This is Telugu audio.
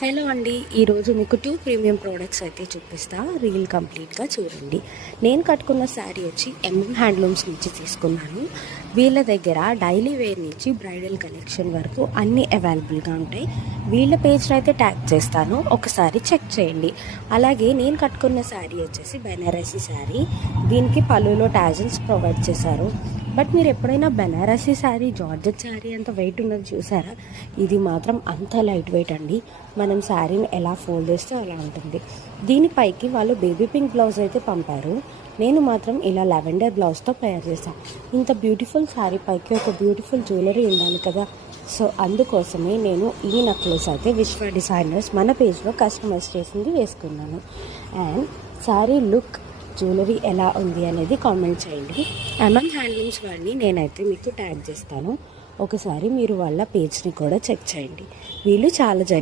హలో అండి, ఈరోజు మీకు 2 ప్రీమియం ప్రోడక్ట్స్ అయితే చూపిస్తా. రీల్ కంప్లీట్గా చూడండి. నేను కట్టుకున్న శారీ వచ్చి హ్యాండ్లూమ్స్ నుంచి తీసుకున్నాను. వీళ్ళ దగ్గర డైలీ వేర్ నుంచి బ్రైడల్ కలెక్షన్ వరకు అన్నీ అవైలబుల్గా ఉంటాయి. వీళ్ళ పేజ్లో అయితే ట్యాగ్ చేస్తాను, ఒకసారి చెక్ చేయండి. అలాగే నేను కట్టుకున్న శారీ వచ్చేసి బెనారసీ శారీ. దీనికి పళ్ళులో టాజిల్స్ ప్రొవైడ్ చేశారు. బట్ మీరు ఎప్పుడైనా బెనారసీ శారీ, జార్జెట్ శారీ అంత వెయిట్ ఉన్నది చూసారా? ఇది మాత్రం అంత లైట్ వెయిట్ అండి. మనం శారీని ఎలా ఫోల్డ్ చేస్తే అలా ఉంటుంది. దీనిపైకి వాళ్ళు బేబీ పింక్ బ్లౌజ్ అయితే పంపారు. నేను మాత్రం ఇలా లెవెండర్ బ్లౌజ్తో తయారు చేశాను. ఇంత బ్యూటిఫుల్ శారీ పైకి ఒక బ్యూటిఫుల్ జ్యువెలరీ ఉండాలి కదా. సో అందుకోసమే నేను ఈ నెక్లెస్ అయితే విశ్వ డిజైనర్స్ మన పేజ్లో కస్టమైజ్ చేసింది వేసుకున్నాను. అండ్ శారీ లుక్, జ్యువెలరీ ఎలా ఉంది అనేది కామెంట్ చేయండి. హ్యాండ్లూమ్స్ వాళ్ళని నేనైతే మీకు ట్యాగ్ చేస్తాను. ఒకసారి మీరు వాళ్ళ పేజ్ని కూడా చెక్ చేయండి. వీళ్ళు చాలా